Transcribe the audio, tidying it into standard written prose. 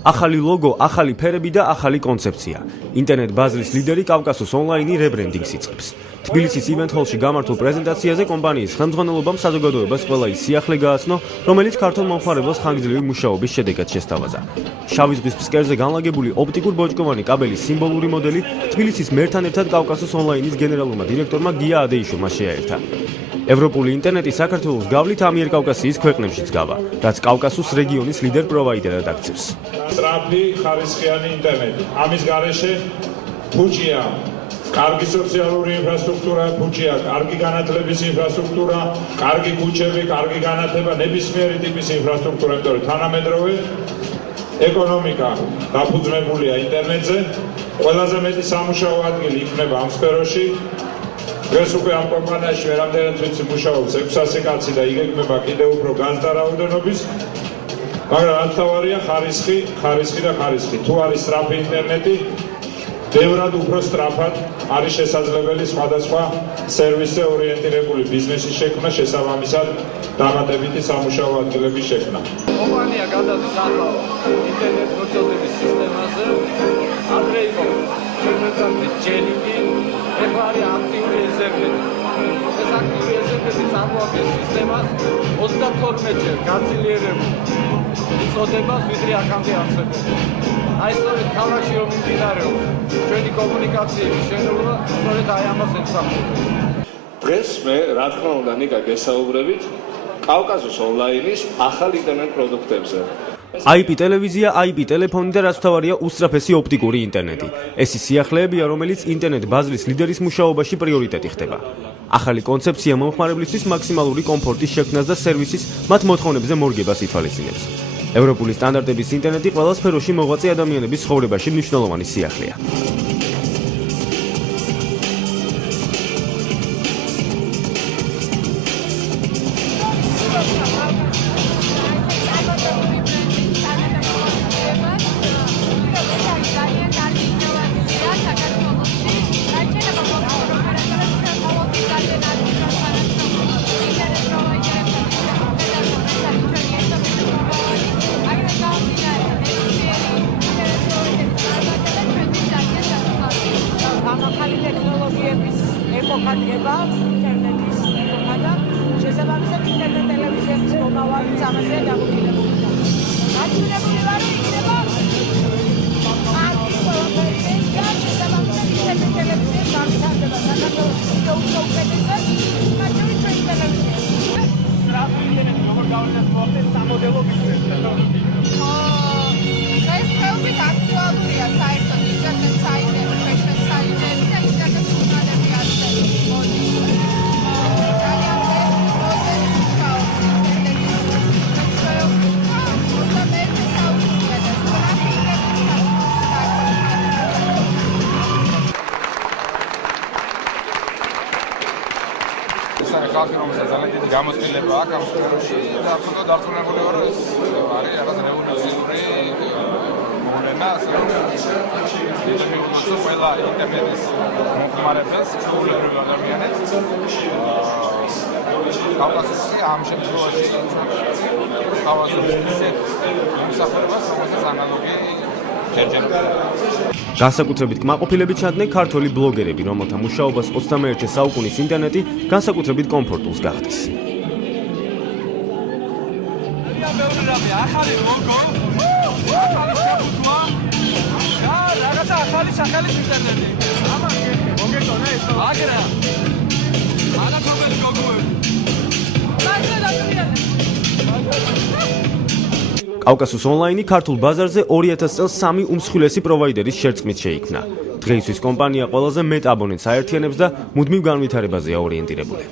ახალი ლოგო, ახალი ფერები და ახალი კონცეფცია. ინტერნეტ ბაზრის ლიდერი კავკასუს ონლაინი რებრენდინგს იწყებს. თბილისის ივენთ ჰოლში გამართულ პრეზენტაციაზე კომპანიის ხელმძღვანელობამ საზოგადოებას ყველა ის სიახლე გააცნო, რომელიც ქართულ მომხმარებელს ხანგრძლივი მუშაობის შედეგად შესთავაზა. შავი ზღვის ფსკერზე განლაგებული ოპტიკურ ბოჭკოვანი კაბელის სიმბოლური მოდელი თბილისის მერთან ერთად კავკასუს ონლაინის გენერალურმა დირექტორმა გია ადეიშვილმა შეაერთა. ევროპული ინტერნეტი საქართველოს გავლით ამიერკავკასიის ქვეყნებშიც გავა, რაც კავკასუს რეგიონის ლიდერ პროვაიდერად აქცევს. სწრაფი ხარისხიანი ინტერნეტი. ამის გარეშე ფუჭია, კარგი სოციალური ინფრასტრუქტურა, ფუჭია, კარგი განათლების ინფრასტრუქტურა, კარგი ქუჩები, კარგი განათლება, ნებისმიერი ტიპის ინფრასტრუქტურა, იმიტომ რომ თანამედროვე ეკონომიკა დაფუძნებულია ინტერნეტზე, ყველაზე მეტი სამუშაო ადგილი იქნება ამ სფეროში. დღეს უკვე ამ კომპანიაში რამდენად ვიცი მუშაობს 600 კაცი და იგეგმება კიდევ უფრო გაზრდა რაოდენობის, მაგრამ ამთავარია ხარისხი და ხარისხი. თუ არის სწრაფი ინტერნეტი, ბევრად უფრო სწრაფად არის შესაძლებელი სხვადასხვა სერვისზე ორიენტირებული ბიზნესის შექმნა, შესაბამისად დამატებითი სამუშაო ადგილების შექმნა. კომპანია გადადის ინტერნეტ მოწოდების სისტემაზე, ადრე იყო ჯელიკი, ეხლა არის აქტიური ეზერნეტი. ეს აქტიური ეზერნეტი წარმოადგენს სისტემას 32-ჯერ გაძლიერებულ მიწოდებას, ვიდრე აქამდე არსებობდა. აი სწორედ ქალაქში რომ მიმდინარეობს ჩვენი კომუნიკაციების შენობრივება, სწორედ აი ამას ემსახურება. დღეს მე რა თქმა უნდა ნიკა გესაუბრებით კავკასუს ონლაინის ახალ ინტერნეტ პროდუქტებზე. IP ტელევიზია, IP ტელეფონი და რაც თავარია უსწრაფესი ოპტიკური ინტერნეტი. ეს ის სიახლეებია, რომელიც ინტერნეტ ბაზრის ლიდერის მუშაობაში პრიორიტეტი ხდება. ახალი კონცეფცია მომხმარებლისთვის მაქსიმალური კომფორტის შექმნას და სერვისის მათ მოთხოვნებზე მორგებას ითვალისწინებს. ევროპული სტანდარტების ინტერნეტი ყველა სფეროში მოღვაწე ადამიანების ცხოვრებაში მნიშვნელოვანი სიახლეა. ახალი ტექნოლოგიების ეპოქა დგება, ინტერნეტის ეპოქა და შესაბამისად ინტერნეტ ტელევიზიების მომავალიც ამაზეა დამოკიდებული. გაცილებული ვარ იქნება შესაბამისად ინტერნეტ ტელევიზიებს განვითარდება საქართველოში უფრო უკეთესად, მათ შორის ჩვენი ტელევიზია. სწრაფი ინტერნეტი როგორ გავლენას მოახდენს სამოდელო ბიზნესს? ეს ყველაფერი აქტუალურია საერთოდ ინტერნეტ საიტები, ფეშენ საიტები და ინტერნეტ ჟურნალები არსებობს. ხალხი რომელსაც ძალიან დიდი გამოცდილება აქვს ამ სფეროში და აბსოლუტურად დარწმუნებული ვარ, რომ ეს არის რაღაც რევოლუციური მოვლენა, ასე რომ ყველა ინტერნეტის მომხმარებელს, ჩვეულებრივ ადამიანებს კავკასუსი ამ შემთხვევაში კავკასუსის ისეთ მომსახურებას, რომელსაც ანალოგი განსაკუთრებით კმაყოფილებით ჩანდნენ ქართველი ბლოგერები, რომელთა მუშაობას 21 საუკუნის ინტერნეტი განსაკუთრებით კომფორტულს გახდის. ახალი ლოგო, ახალი შეფუთვა, რაღაცა ახალი სახელი ინტერნეტი. მოგეკონა ეს? აგრა. ანათობელი გოგოები. კავკასუს ონლაინი ქართულ ბაზარზე 2000 წელს 3 უმსხვილესი პროვაიდერის შერწყმით შეიქმნა. დღეისთვის კომპანია ყველაზე მეტ აბონენტს აერთიანებს და მუდმივ განვითარებაზეა ორიენტირებული.